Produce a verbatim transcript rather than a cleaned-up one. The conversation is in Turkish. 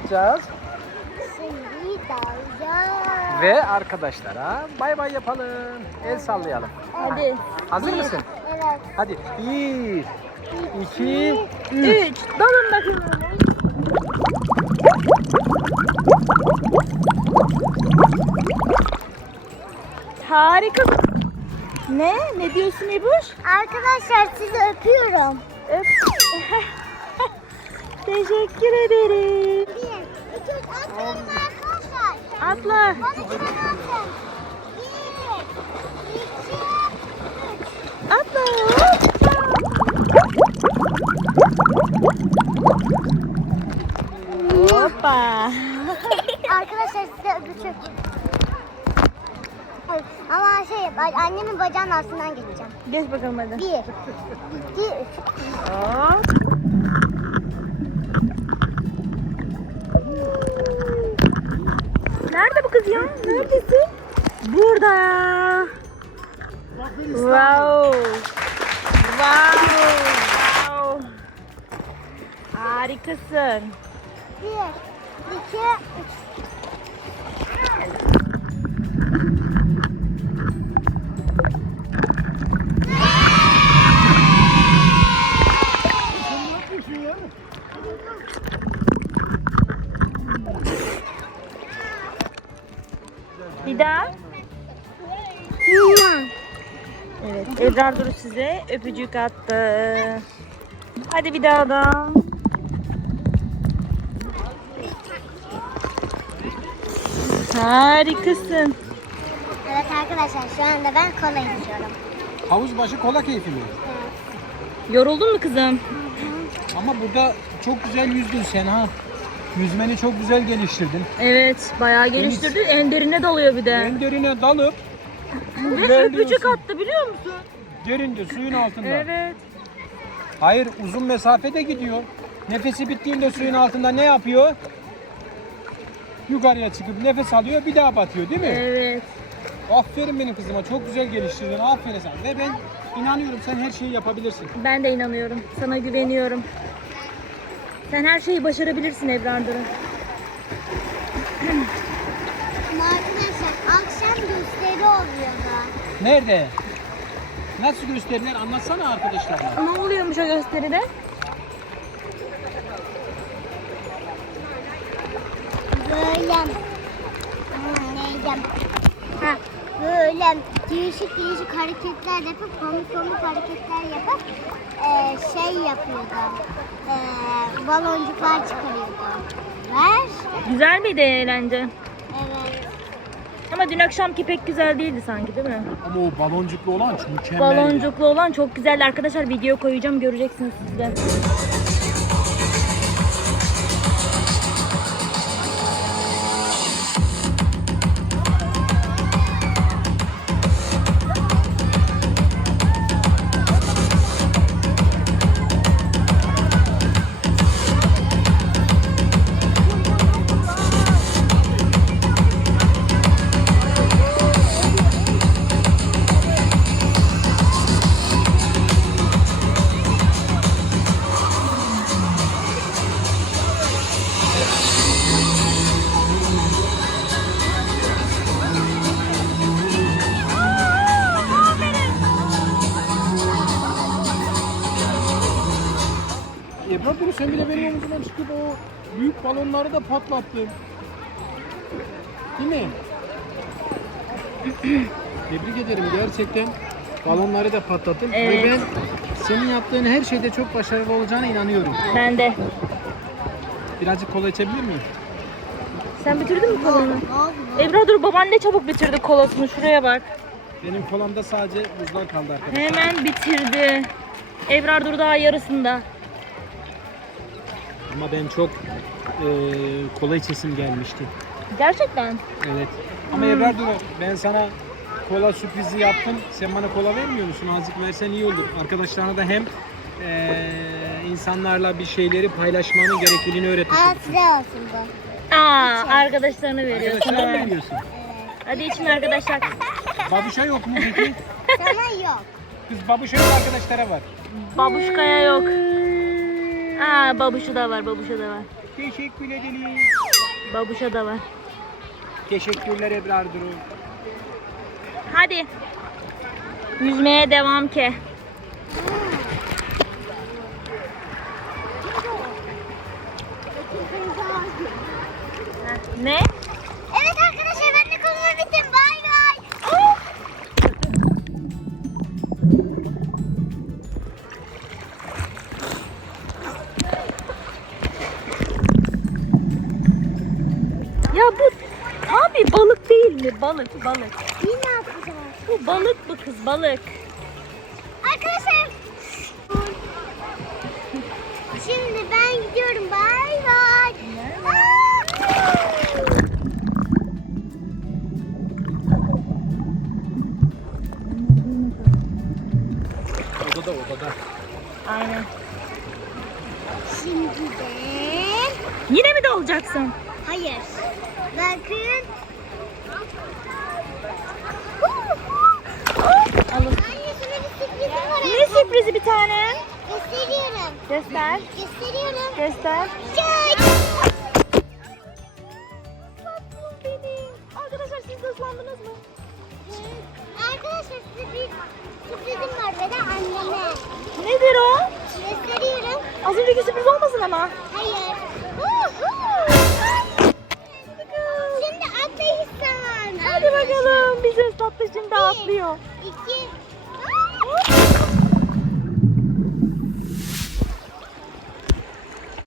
yapacağız? Şimdi dalacağız. Ve arkadaşlara bay bay yapalım. El sallayalım. Hadi. Hazır mısın? Evet. Hadi. Bir, iki, Üç. Dalın bakalım. Harika. Ne? Ne diyorsun İbuş? Arkadaşlar sizi öpüyorum. Öp. Teşekkür ederim. Bir, iki, üç, atlayalım arkadaşlar. Atla. Bana şuna bakın. Bir, iki, üç. Atla. Hoppa. Arkadaşlar size öpücük. Evet, ama şey annemin bacağının altından geçeceğim. Geç bakalım hadi. Bir, iki, üç. Hop. Nerede bu kız ya? Neredesin? Burada. Wow. Wow. Wow. Harikasın. Bir, iki, üç. Bir daha. Evet. Ebrar Duru size öpücük attı. Hadi bir daha da. Harikasın. Evet arkadaşlar şu anda ben kola içiyorum. Havuz başı kola keyfi mi? Yoruldun mu kızım? Ama burada çok güzel yüzdün sen ha. Yüzmeni çok güzel geliştirdin. Evet, bayağı geliştirdi. En derine dalıyor bir de. En derine dalıp Ve öpücük attı biliyor musun? derince suyun altında. Evet. Hayır, uzun mesafede gidiyor. Nefesi bittiğinde suyun altında ne yapıyor? Yukarıya çıkıp nefes alıyor, bir daha batıyor değil mi? Evet. Aferin benim kızıma, çok güzel geliştirdin. Aferin sana. Ve ben inanıyorum sen her şeyi yapabilirsin. Ben de inanıyorum. Sana güveniyorum. Sen her şeyi başarabilirsin Ebrar Duru. Ama arkadaşlar akşam gösteri oluyor da. Nerede? Nasıl gösteriler? Anlatsana arkadaşlarına. Ne oluyormuş o gösteride? Böyle. Hmm, neydi? Ha, böyle değişik değişik hareketler yapıp komik komik hareketler yapıp e, şey yapıyordu. E, baloncuklar çıkarıyordu. Ver. Güzel miydi eğlence? Evet. Ama dün akşamki pek güzel değildi sanki değil mi? Ama o baloncuklu olan mükemmel. Baloncuklu olan çok güzeldi arkadaşlar. Video koyacağım, göreceksiniz siz de. Ebrar Duru sen bile benim omuzumdan çıkıp o büyük balonları da patlattın. Değil mi? Tebrik ederim gerçekten. Balonları da patlattın. Evet. Ve ben senin yaptığın her şeyde çok başarılı olacağına inanıyorum. Ben de. Birazcık kola içebilir miyim? Sen bitirdin mi kolanı? Ne oldu? Ebrar Duru baban ne çabuk bitirdi kolasını. Şuraya bak. Benim kolamda sadece buzlar kaldı arkadaşlar. Hemen bitirdi. Ebrar Duru daha yarısında. Ama ben çok e, kola içesim gelmişti. Gerçekten. Evet. Ama Ebrar Duru ben sana kola sürprizi yaptım. Sen bana kola vermiyor musun? Azıcık versen iyi olur. Arkadaşlarına da hem e, insanlarla bir şeyleri paylaşmanın gerekliliğini öğretmiş olursun. Hatıra olsun bu. Aa, arkadaşlarına veriyorsun. Arkadaşlar mı Evet. veriyorsun? Hadi için arkadaşlar. Babuşa yok mu peki? Sana yok. Kız babuşa yok, arkadaşlara var. Babuşkaya yok. Aa, babuşu da var, babuşu da var. Teşekkür ederim. Babuşa da var. Teşekkürler Ebrar Duru. Hadi. Yüzmeye devam ki. Ne? Evet arkadaşlar ben de konumu bitirdim. Bay bay. Ya bu abi balık değil mi? Balık, balık. Yine yapacağız. Bu balık bu kız, balık. Arkadaşlar. Şimdi ben gidiyorum. Bay bay. Aa! Odada odada. Aynen. Şimdi de... Yine mi dalacaksın? Hayır. Bakın. Alın. Anne sana bir sürprizim var. Ne sürprizi bir tane? Gösteriyorum. Göster. Gösteriyorum. Göster. Çay. Tatlım benim. Arkadaşlar siz de ıslandınız mı? Arkadaşlar size bir sürprizim var ve de anneme. Nedir o? Gösteriyorum. Az önceki sürpriz olmasın ama. Hayır. Şimdi atlayışsan. Hadi bakalım. Bizi ıslattı şimdi atlıyor. İki.